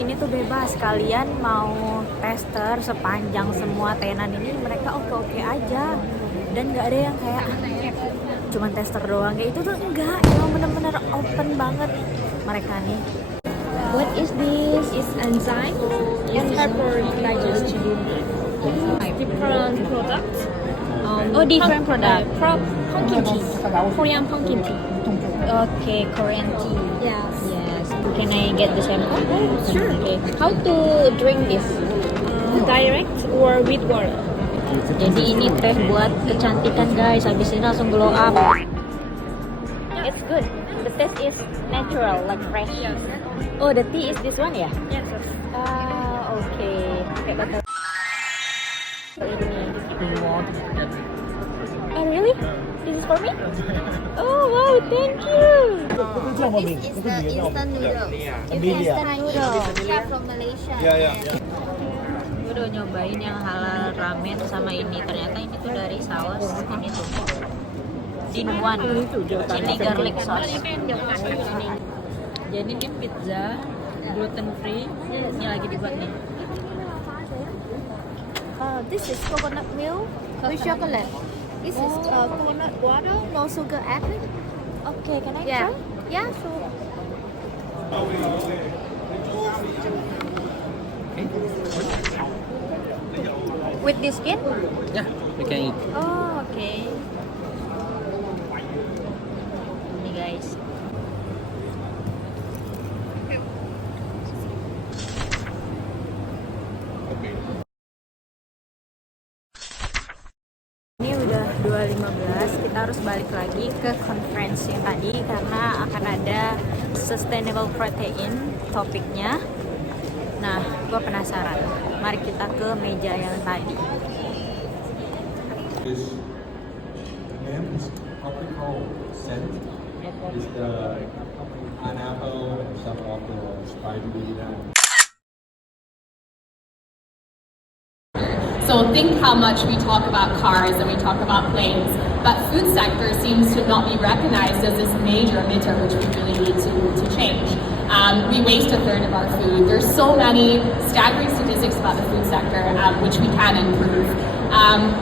sini tuh bebas, kalian mau tester sepanjang semua tenan ini mereka oke-oke aja, dan nggak ada yang kayak cuman tester doang kayak itu tuh enggak, emang bener-bener open banget mereka nih. What is this? It's enzyme And and for digestion. Different products. Oh, different product. Pumpkin tea. Korean pumpkin tea. Okay, Korean tea. Yes. Yes. Can I get the sample? Sure. Okay. How to drink this? Direct or with water? Jadi ini teh buat kecantikan guys, habis ini langsung glow up. It's good. The taste is natural, like fresh. Oh, the tea is this one ya? Yes. Ah, oke. Kayak betul. Oh really? This is for me? Oh wow, thank you. This is the instant noodle. Instant noodle. Yeah, from Malaysia. Gue udah nyobain yang halal ramen sama ini, ternyata ini tuh dari saus ini tuh Dinwan, chili garlic sauce. Jadi ini pizza gluten free, ini lagi dibuat nih. This is coconut milk with chocolate. This is coconut water, no sugar added. Okay, can I Yeah. try? Yeah, sure. With this skin? Yeah, you can eat. Oh, okay. Ini guys. Ini udah 2.15, kita harus balik lagi ke conference yang tadi karena akan ada sustainable protein topiknya. Nah, gue penasaran. Mari kita ke meja yang tadi. This lemon tropical scent is the pineapple and some of the spicy. So think how much we talk about cars and we talk about planes, but food sector seems to not be recognized as this major emitter which we really need to change. We waste a third of our food. There's so many staggering statistics about the food sector which we can improve.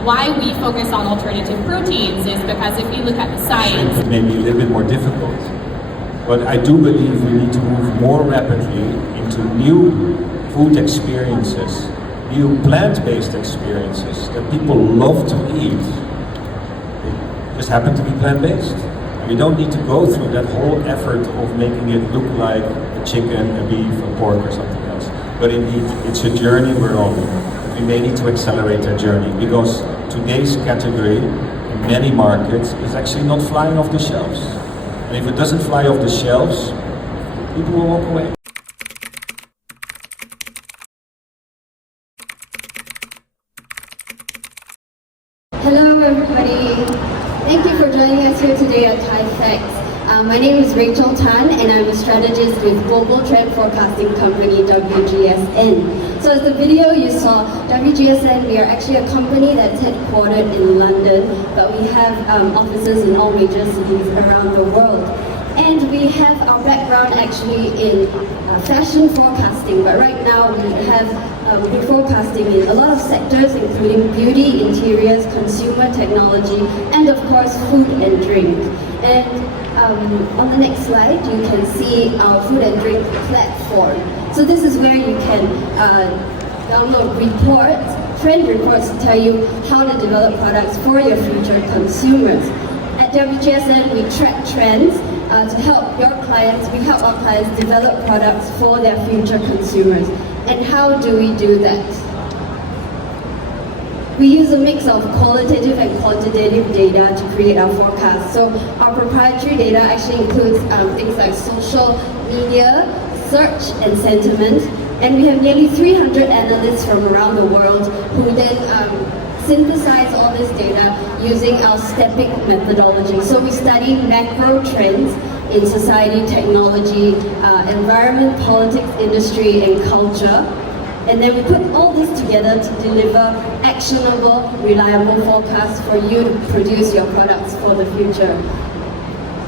Why we focus on alternative proteins is because if you look at the science, It may be a little bit more difficult, but I do believe we need to move more rapidly into new food experiences, new plant-based experiences that people love to eat. They just happen to be plant-based. We don't need to go through that whole effort of making it look like a chicken, a beef, a pork or something else. But indeed, it's a journey we're on. We may need to accelerate that journey because today's category in many markets is actually not flying off the shelves. And if it doesn't fly off the shelves, people will walk away. Hello everybody, thank you for joining us here today at Thai Facts. My name is Rachel Tan and I'm a strategist with global trend forecasting company WGSN. So as the video you saw, WGSN, we are actually a company that's headquartered in London, but we have offices in all major cities around the world. And we have our background actually in fashion forecasting, but right now we have been forecasting in a lot of sectors including beauty, interiors, consumer technology, and of course food and drink. And on the next slide you can see our food and drink platform. So this is where you can download reports, trend reports to tell you how to develop products for your future consumers. At WGSN we track trends to help your clients, we help our clients develop products for their future consumers. And how do we do that? We use a mix of qualitative and quantitative data to create our forecast. So our proprietary data actually includes things like social media, search and sentiment. And we have nearly 300 analysts from around the world who then synthesize all this data using our stepping methodology. So we study macro trends in society, technology, environment, politics, industry, and culture. And then we put all this together to deliver actionable, reliable forecasts for you to produce your products for the future.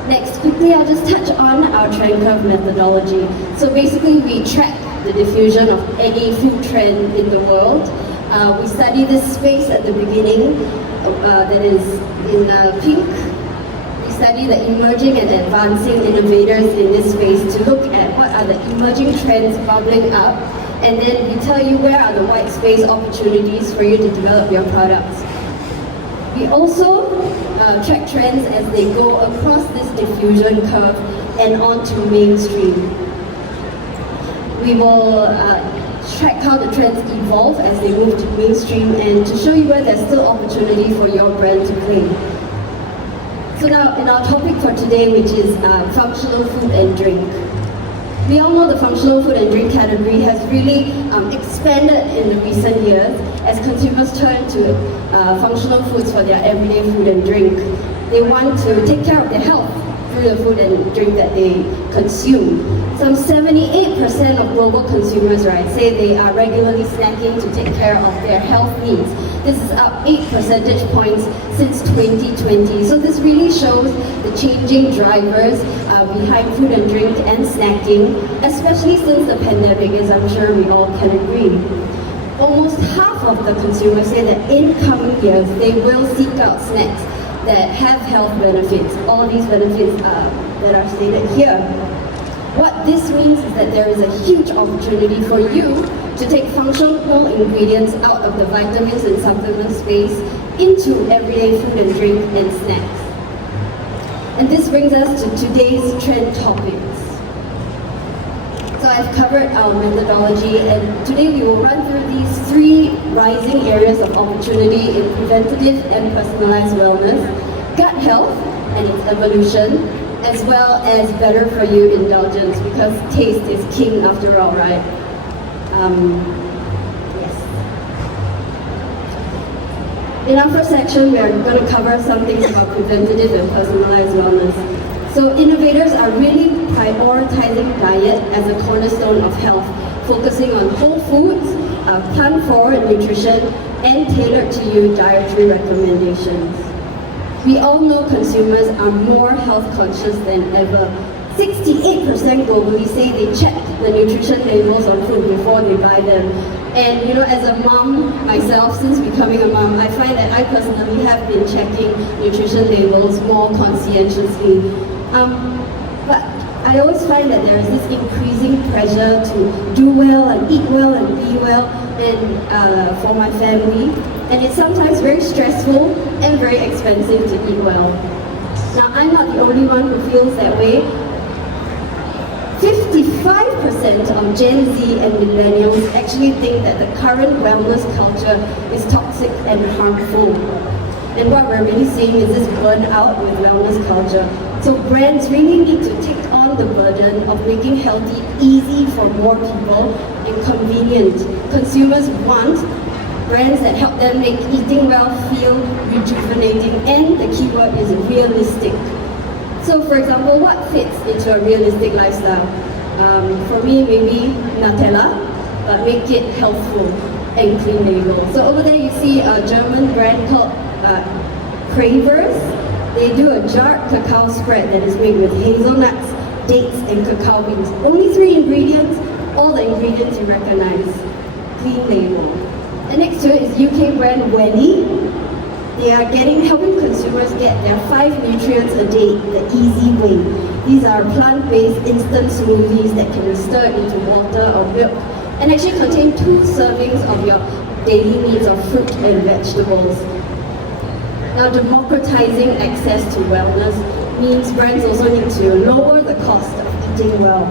Next, quickly, I'll just touch on our trend curve methodology. So basically, we track the diffusion of any food trend in the world. We study this space at the beginning, that is in pink. We study the emerging and advancing innovators in this space to look at what are the emerging trends bubbling up, and then we tell you where are the white space opportunities for you to develop your products. We also track trends as they go across this diffusion curve and onto mainstream. We will track how the trends evolve as they move to mainstream and to show you where there's still opportunity for your brand to play. So now, in our topic for today, which is functional food and drink. We all know the functional food and drink category has really expanded in the recent years as consumers turn to functional foods for their everyday food and drink. They want to take care of their health through the food and drink that they consume. Some 78% of global consumers, say they are regularly snacking to take care of their health needs. This is up 8 percentage points since 2020. So this really shows the changing drivers behind food and drink and snacking, especially since the pandemic, as I'm sure we all can agree. Almost half of the consumers say that in coming years, they will seek out snacks that have health benefits. All these benefits that are stated here. What this means is that there is a huge opportunity for you to take functional ingredients out of the vitamins and supplement space into everyday food and drink and snacks. And this brings us to today's trend topics. So I've covered our methodology, and today we will run through these 3 rising areas of opportunity in preventative and personalized wellness, gut health and its evolution, as well as better for you indulgence, because taste is king after all, right? Yes. In our first section, we are going to cover some things about preventative and personalized wellness. So innovators are really prioritizing diet as a cornerstone of health, focusing on whole foods, plant-forward nutrition, and tailored-to-you dietary recommendations. We all know consumers are more health conscious than ever. 68% globally say they check the nutrition labels on food before they buy them. And as a mom myself, since becoming a mom, I find that I personally have been checking nutrition labels more conscientiously. But I always find that there is this increasing pressure to do well and eat well and be well, and for my family. And it's sometimes very stressful and very expensive to eat well. Now, I'm not the only one who feels that way. 55% of Gen Z and millennials actually think that the current wellness culture is toxic and harmful. And what we're really seeing is this burnout with wellness culture. So brands really need to take on the burden of making healthy easy for more people and convenient. Consumers want brands that help them make eating well feel rejuvenating, and the keyword is realistic. So for example, what fits into a realistic lifestyle? For me, maybe Nutella, but make it healthful and clean label. So over there you see a German brand called Cravers. They do a jarred cacao spread that is made with hazelnuts, dates, and cacao beans. Only 3 ingredients, all the ingredients you recognize. Clean label. And next to it is UK brand Welly. They are helping consumers get their 5 nutrients a day the easy way. These are plant-based instant smoothies that can be stirred into water or milk and actually contain 2 servings of your daily needs of fruit and vegetables. Now, democratizing access to wellness means brands also need to lower the cost of eating well.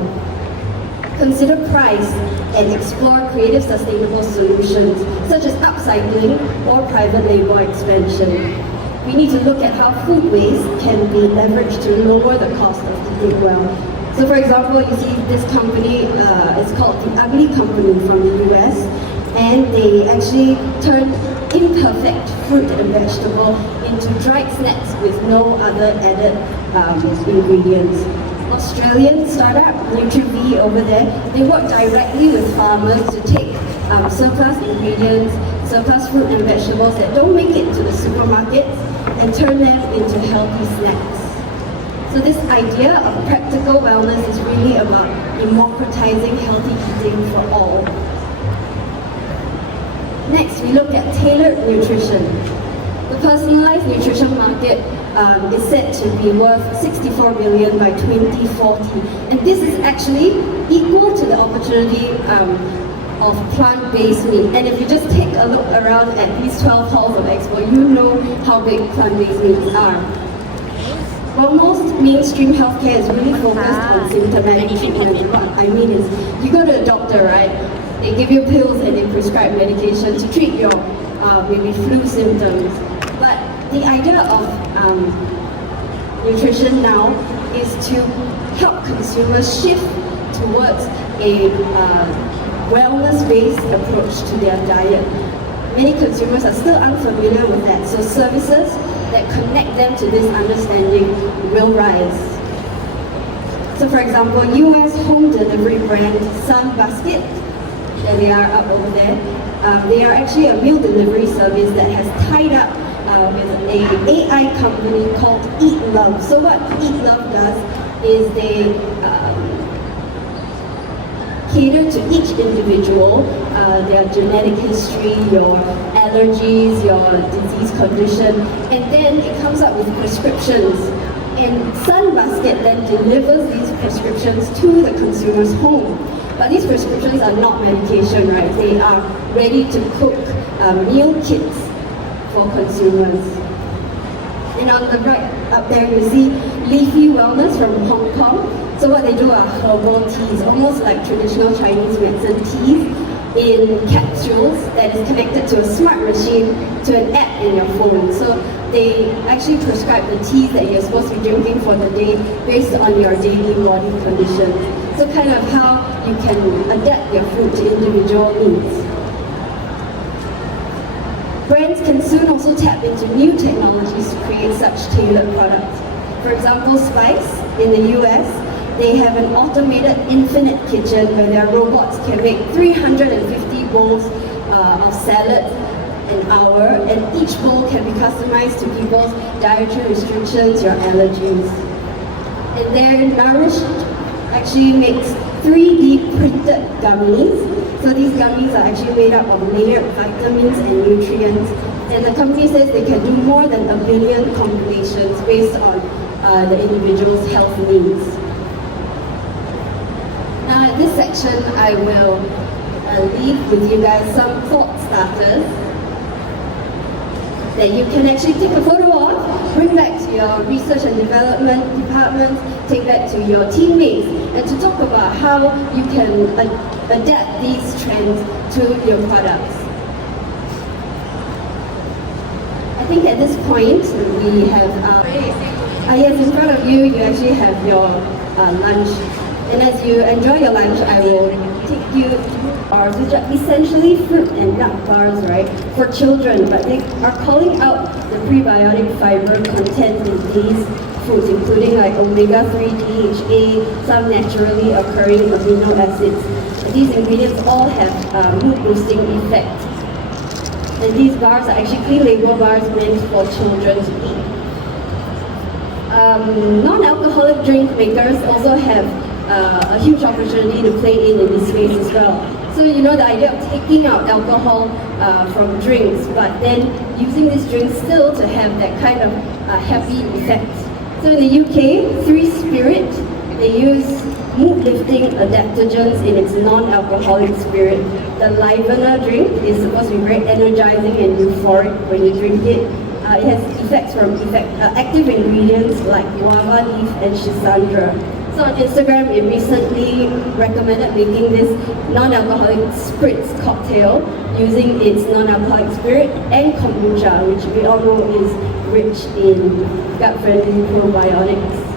Consider price and explore creative sustainable solutions such as upcycling or private label expansion. We need to look at how food waste can be leveraged to lower the cost of eating well. So for example, you see this company, it's called The Ugly Company from the US, and they actually turn imperfect fruit and vegetable into dried snacks with no other added ingredients. Australian startup NutriV over there, they work directly with farmers to take surplus ingredients, surplus fruit and vegetables that don't make it to the supermarkets and turn them into healthy snacks. So this idea of practical wellness is really about democratizing healthy eating for all. Next, we look at tailored nutrition. The personalized nutrition market is said to be worth 64 billion by 2040, and this is actually equal to the opportunity of plant-based meat. And if you just take a look around at these 12 halls of EXPO, you know how big plant-based meats are. Well, most mainstream healthcare is really focused on symptomatic treatment. What I mean is, you go to a doctor, right? They give you pills and they prescribe medication to treat your maybe flu symptoms. But the idea of nutrition now is to help consumers shift towards a wellness-based approach to their diet. Many consumers are still unfamiliar with that, so services that connect them to this understanding will rise. So for example, US home delivery brand Sunbasket, that they are up over there, they are actually a meal delivery service that has tied up with an AI company called Eat Love. So what Eat Love does is they cater to each individual, their genetic history, your allergies, your disease condition, and then it comes up with prescriptions. And Sunbasket then delivers these prescriptions to the consumer's home. But these prescriptions are not medication, right? They are ready to cook meal kits for consumers. And on the right up there you see Leafy Wellness from Hong Kong. So what they do are herbal teas, almost like traditional Chinese medicine teas in capsules that is connected to a smart machine, to an app in your phone. So they actually prescribe the teas that you're supposed to be drinking for the day based on your daily body conditions. So kind of how you can adapt your food to individual needs. Brands can soon also tap into new technologies to create such tailored products. For example, Spice in the US, they have an automated infinite kitchen where their robots can make 350 bowls of salad an hour, and each bowl can be customized to people's dietary restrictions, your allergies. And their Nourish actually makes 3D printed gummies. So these gummies are actually made up of layered vitamins and nutrients. And the company says they can do more than 1 billion combinations based on the individual's health needs. Now in this section, I will leave with you guys some thought starters that you can actually take a photo of, bring back to your research and development department, take back to your teammates, and to talk about how you can adapt these trends to your products. I think at this point, we have, yes, in front of you, you actually have your lunch. And as you enjoy your lunch, I will take you to bars, which are essentially fruit and nut bars, right, for children, but they are calling out the prebiotic fiber content in these foods, including like omega-3, DHA, some naturally occurring amino acids. And these ingredients all have mood-boosting effects. And these bars are actually clean label bars meant for children to eat. Non-alcoholic drink makers also have a huge opportunity to play in this space as well. So you know the idea of taking out alcohol from drinks, but then using these drinks still to have that kind of happy effect. So in the UK, 3 Spirit, they use mood-lifting adaptogens in its non-alcoholic spirit. The Livener drink is supposed to be very energizing and euphoric when you drink it. It has effects from active ingredients like guava leaf and schisandra. So on Instagram, it recently recommended making this non-alcoholic spritz cocktail using its non-alcoholic spirit and kombucha, which we all know is rich in gut-friendly probiotics.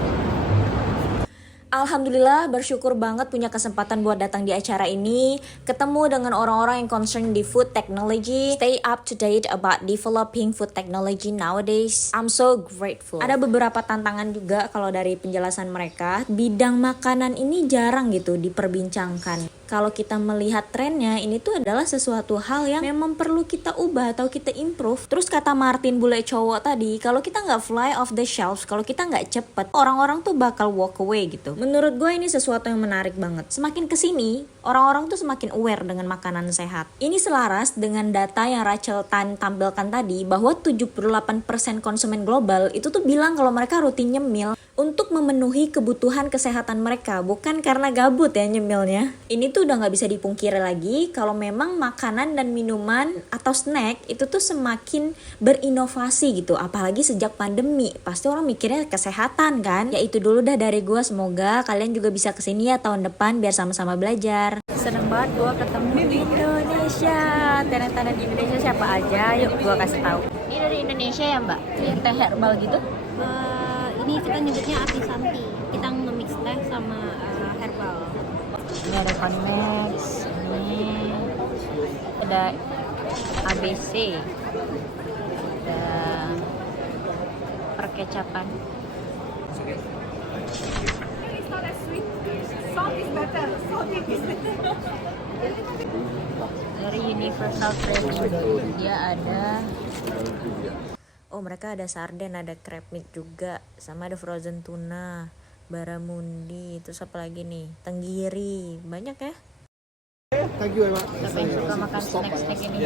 Alhamdulillah, bersyukur banget punya kesempatan buat datang di acara ini, ketemu dengan orang-orang yang concern di food technology, stay up to date about developing food technology nowadays. I'm so grateful. Ada beberapa tantangan juga kalau dari penjelasan mereka. Bidang makanan ini jarang gitu diperbincangkan. kalau kita melihat trennya, ini tuh adalah sesuatu hal yang memang perlu kita ubah atau kita improve. Terus kata Martin bule cowok tadi, kalau kita nggak fly off the shelves, kalau kita nggak cepet, orang-orang tuh bakal walk away gitu. Menurut gue ini sesuatu yang menarik banget. Semakin kesini, orang-orang tuh semakin aware dengan makanan sehat. Ini selaras dengan data yang Rachel Tan tampilkan tadi, bahwa 78% konsumen global itu tuh bilang kalau mereka rutin nyemil untuk memenuhi kebutuhan kesehatan mereka, bukan karena gabut ya nyemilnya. Ini tuh udah gak bisa dipungkiri lagi kalau memang makanan dan minuman atau snack itu tuh semakin berinovasi gitu, apalagi sejak pandemi. Pasti orang mikirnya kesehatan kan. Ya itu dulu dah dari gue, semoga kalian juga bisa kesini ya tahun depan biar sama-sama belajar. Seneng banget gue ketemu di Indonesia. Talent-talent di Indonesia siapa aja? Yuk gue kasih tahu. Ini dari Indonesia ya mbak? Ini teh herbal gitu? Ini kita nyebutnya artisanti. Kita nge-mix teh sama herbal. Ini ada Convex, ini ada ABC, ada perkecapan. Dari Universal Trading dia ada. Oh mereka ada sarden, ada crab meat juga, sama ada frozen tuna, baramundi, terus apa lagi nih, tenggiri, banyak ya. Siapa yang suka makan snack-snack ini?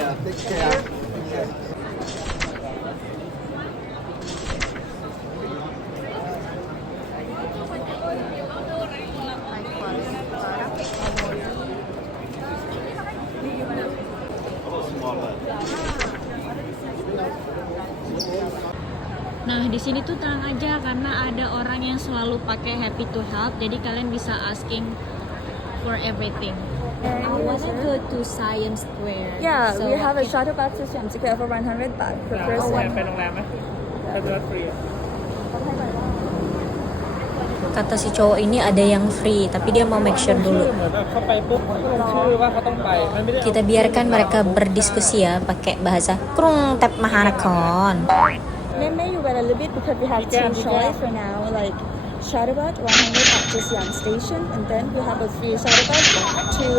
Nah di sini tuh tenang aja karena ada orang yang selalu pakai happy to help, jadi kalian bisa asking for everything. I wanna go to Science Square. Yeah, so we have a shuttle bus to Science Square for 100 baht per person. Kata si cowok ini ada yang free, tapi dia mau make sure dulu. Kita biarkan mereka berdiskusi ya pakai bahasa Krung Tep Mahanakon. Maybe you wait a little bit because we have two choice for now, like shuttle bus 100 baht to Siam Station, and then we have a free shuttle bus to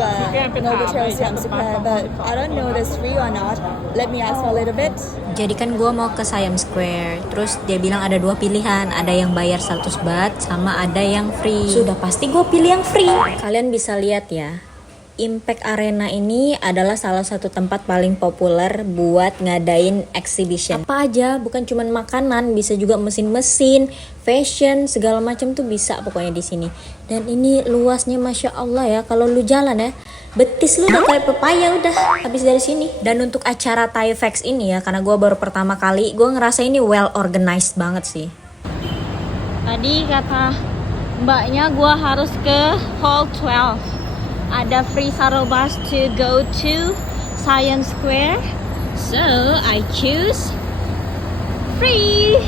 Novotel Siam Square. But I don't know if it's free or not. Let me ask for a little bit. Jadi kan gue mau ke Science Square, terus dia bilang ada dua pilihan, ada yang bayar 100 baht sama ada yang free. Sudah pasti gue pilih yang free. Kalian bisa lihat ya, Impact Arena ini adalah salah satu tempat paling populer buat ngadain exhibition. Apa aja, bukan cuma makanan, bisa juga mesin-mesin, fashion, segala macam tuh bisa pokoknya di sini. Dan ini luasnya masya Allah ya, kalau lu jalan ya, betis lu udah kayak pepaya udah habis dari sini. Dan untuk acara Thai Facts ini ya, karena gue baru pertama kali, gue ngerasa ini well organized banget sih. Tadi kata mbaknya gue harus ke Hall 12. Ada free shuttle bus to go to Science Square, so I choose free.